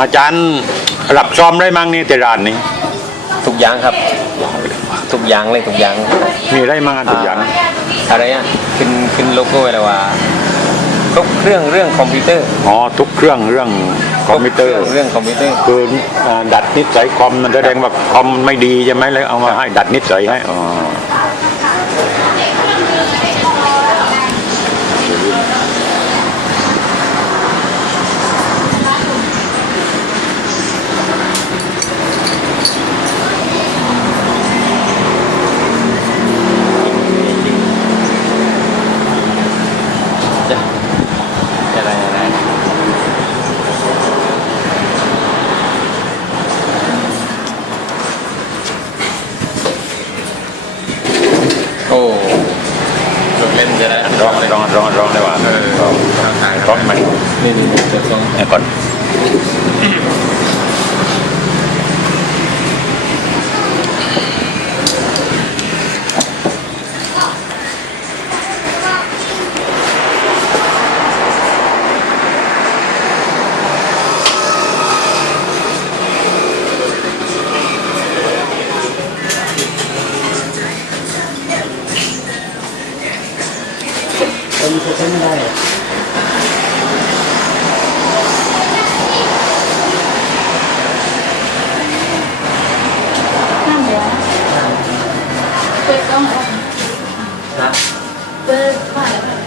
อาจารย์รับซ้อมได้มั้งนี่แต่ร้านนี้ทุกอย่างครับ ทุกอย่างเลยทุกอย่างมีได้มั้งทุกอย่างอะไรอะขึ้นขึ้นโลโก้ไว้เลยว่าครบเครื่องเรื่องคอมพิวเตอร์อ๋อทุกเครื่องเรื่องคอมพิวเตอร์คบเรื่องคอมพิวเตอร์คืออ่าดัดนิสัยคอมมันแสดงว่าคอมไม่ดีใช่ไหมเลยเอามาให้ดัดนิสัยให้อ๋อ จะอะไรอะไรโอ้ลูกเล่นจะได้ ร้องร้องร้องร้องได้ว่าเออร้องถ่ายร้องไหมนี่นี่นี่จะต้องเดี๋ยวก่อนคนจะใช้ไม่ได้อะ ห้ามเหลือเปิดกล้องแล้ว นะ เปิดฝ่ายแล้ว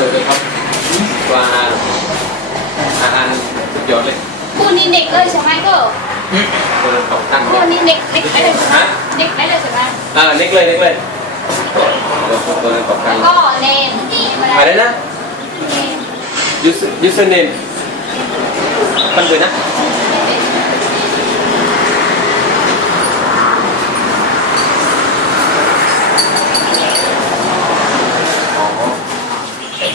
เดี๋ยวเลยครับตัวอาหารอาหารสุดยอดเลยคู่นี้เด็กเลยใช่ไหมก็ตัวนั้นของตั้งคู่นี้เด็กเด็กไปเลยใช่ไหมเด็กไปเลยใช่ไหมเออเล็กเลยเล็กเลยตัวนั้นของตั้แล้งวก็เนมนี่มาอะไรนะเนม user username มันคือนะ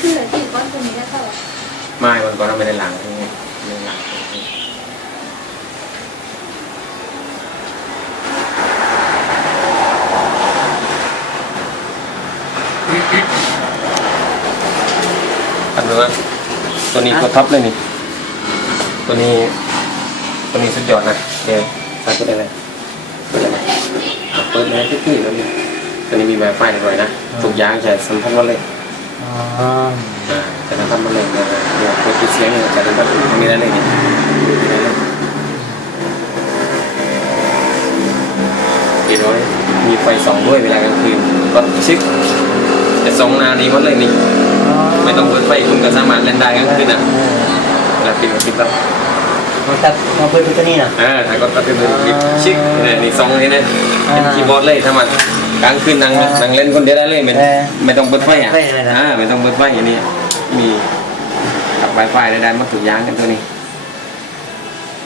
คืออะไรที่ก้อนตัวนี้แล้วก็ ไม่วันก่อนเราไม่ได้หลังใช่ไหมไม่ได้หลังอันนู้นนะตัวนี้ตัวท็อปเลยนี่ ตัวนี้ ตัวนี้สุดยอดนะเดี๋ยวใส่เปิดอะไรเปิดอะไรอะเปิดอะไรที่ตื้อแล้วนี่ตัวนี้มี Wi-Fi ด้วยนะทุกยางจะสัมพันธ์หมดเลย อ๋ออ่าจะทำมาเลยนะเดี๋ยวตัวปิดเสียงเนี่ยจะทำแบบมีอะไรเลยเนี่ยมีอะไรเลยดีร้อยมีไฟส่องด้วยเวลากลางคืนก็ชิปจะส่องนาดีหมดเลยนี่ไม่ต้องเปิดไฟคุณก็สามารถเล่นได้กลางคืนนะเวลาปิดก็ปิดแล้วมาตัดมาเปิดตัวนี้นะอ่าถ้าก็ตัดเป็นปิดชิคเนี่ยนี่ส่องนี่นะเป็นคีย์บอร์ดเลยถ้ามัน กลางคืนนั่งนั่งเล่นคนเดียวได้เลยไม่ไม่ต้องเปิดไฟอะอ่าไม่ต้องเปิดไฟอย่างนี้มีกับ Wi-Fi ได้ได้หมาถูกอยางกันตัวนี้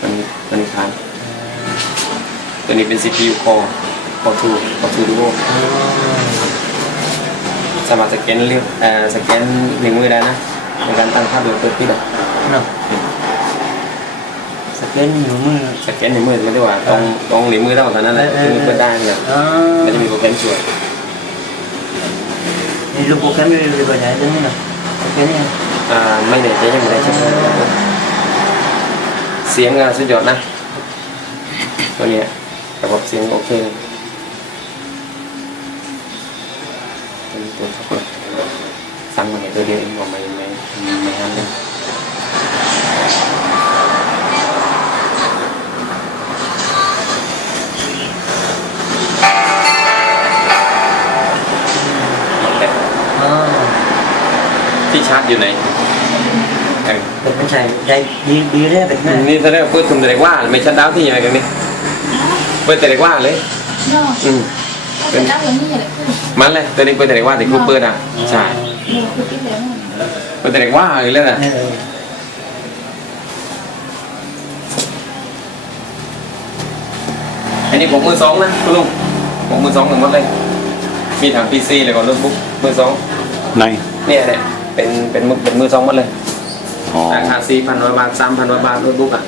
ตัวนี้ตัวนี้ค้างตัวนี้เป็น CPU Core Core 2 Core 2 Duo สามารถสแกนเรียกเอ่อสแกนนิ้วมือได้นะในการตั้งค่าโดยเปิดปิดอะ เนาะส แกนอยู่มือ สแกนนิ้วมือไม่ได้ว่าตรงตรงนิ้วมือเท่านั้นแหละเออเออคือเปิดได้เนี่ยอ๋อมันจะมีโปรแกรมช่วยนี่ลูกโปรแกรมอยู่ในตัวไหนตัวนี้นะโอเคนี่อ่าไม่แน่ใจยังไม่ได้เช็คเสียงอะสุดยอดนะตัวเนี้ยระบบเสียงโอเคเลยตัวนี้ตัวสักคนสั่งมาเนี่ยตัวเดียวเองบอกไม่ไม่ไม่ห้ามเลย อยู่ไหนเออเป็นมันใช่ใจดีดีเลยเป็นไงนี่แสดงว่าเปิดทุนแต่เด็กว่าไม่ชัดดาวที่ยังไงกันนี่เปิดแต่เด็กว่าเลยเนาะอืมก็จะได้อย่างนี้แหละคือมันเลยตัวนี้เปิดแต่เด็กว่าแต่ครูเปิดอะใช่หนูคือคิดแล้วเปิดแต่เด็กว่าเลยเลยนะเอออันนี้ผมมือสองนะคุณลุงผมมือสองหนึ่งหมดเลยมีถังพีซีเลยก่อนโน้ตบุ๊กมือสองในเนี่ยเนี่ย เป็นเป็นมือเป็นมือสองหมดเลยอ๋อราคาสี่พันกว่าบาทสามพันกว่าบาทโน้ตบุ๊กอะ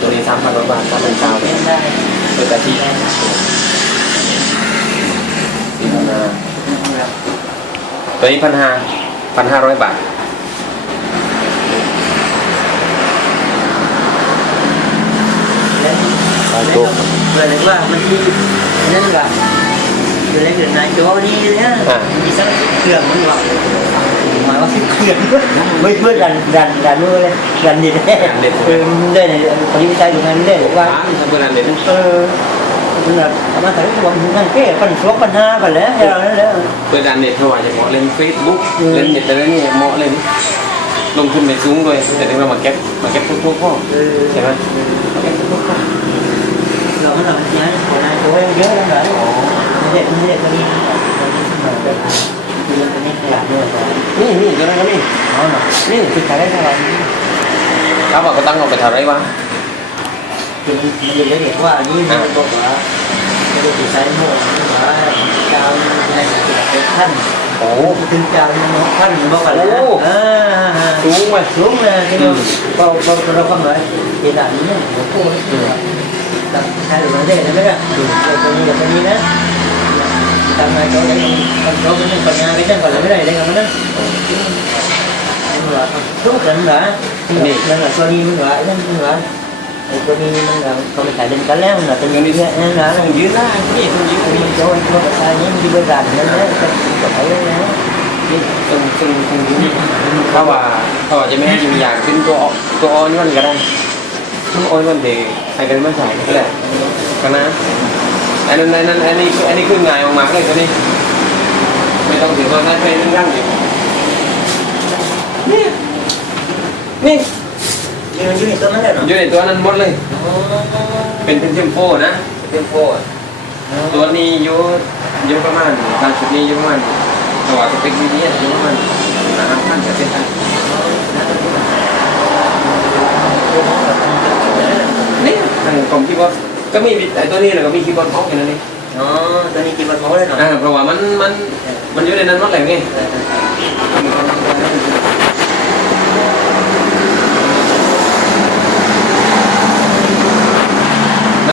ตัวนี้สามพันกว่าบาทสามพันเก้าเล่นได้เปิดแต่ที่สี่พันห้าตัวนี้พันห้าพันห้าร้อยบาทแล้วเปิดเลยว่ามันที่นั่นก็เปิดเลยเกิดนายโจ้นี่เนี่ยมีสักเครื่องมันหรอกหมาย ว่าเครื่องไม่เพื่อนดันดันดันมือเลยดันดิแน่เออได้เนี่ยปฏิบัติใจอยู่นั้นได้ว่าร้านทำเบอร์นันเออมันแบบมาแต่ก็บอกนั่นแก้ปัญหาปัญหาไปแล้วเราแล้วแล้วเบอร์นันเด็ดเท่าไหร่จะเหมาะเล่นเฟซบุ๊กเล่นเน็ตอะไรนี่เหมาะเลยลงทุนไปสูงด้วยแต่ถึงเรามาเก็บมาเก็บทุกๆข้อใช่ไหมเราไม่ทำอย่างนั้นคนนั้นโอ้ยเยอะแล้วเหรอไม่ได้ไม่ได้ตัวนี้คือตัวนี้ขยับด้วยนี่นี่ตัวนั้นก็นี่เอาหน่อยนี่คือขายได้เท่าไหร่เขาบอกก็ตั้งเอาไปทำอะไรวะคือมันมันจะเห็นว่านี่มันบอกว่าไม่ได้ติดใจโม่ว่าดาวในเป็นท่านโอ้ถึงดาวท่านบอกกันแล้วอ่าสูงไปสูงเลยที่เราเราเราเราฟังเลยเหตุการณ์นี้ผมพูดแต่ใช่หรือไม่ได้นะไม่ได้ตัวนี้กับตัวนี้นะ ทำไงเขาได้คนเขาเป็นปัญญาไม่ได้ก่อนไม่ได้ได้กันมั้งทุกคนเหรอนี่นั่นแหละตัวนี้มันเหรอนั่นมันเหรอตัวนี้มันเหรอเขาไม่ขายเล่นกันแล้วนะ ตัวนี้เนี่ยนั่นเหรอต้องยืนได้นี่ต้องยืนตัวนี้โจ้ยตัวประชานี้มันดีบริการนั่นแหละก็ขายเลยนะนี่ต้องต้องต้องยืนถ้าว่าถ้าว่าจะไม่ให้ยิงอย่างขึ้นตัวตัวออนมันก็ได้ตัวออนมันเด็กใครกันไม่ใส่ก็ได้กันนะอันนั้นอันนั้นอันนี้อันนี้คือง่ายมากๆเลยตัวนี้ ไม่ต้องถือว่าได้เป็นร่างอยู่นี่นี่ยืนอยู่ในตัวนั้นแหละเนาะอยู่ในตัวนั้นหมดเลย เป็นเป็นเทมโปนะเทมโปตัวนี้อยู่อยู่ประมาณทางชุดนี้อยู่ประมาณตัวสเปคนี้อยู่ประมาณห้าพันจะเป็นพันนี่ทางคอมคีย์บอร์ด ก็มีไอ้ตัวนี้แล้วก็มีคีย์บอร์ดพร้อมกันนั่นเองอ๋อตัวนี้กินบนโม้เลยเนาะอ่าเพราะว่ามันมันมันอยู่ในนั้นหมดเลยไง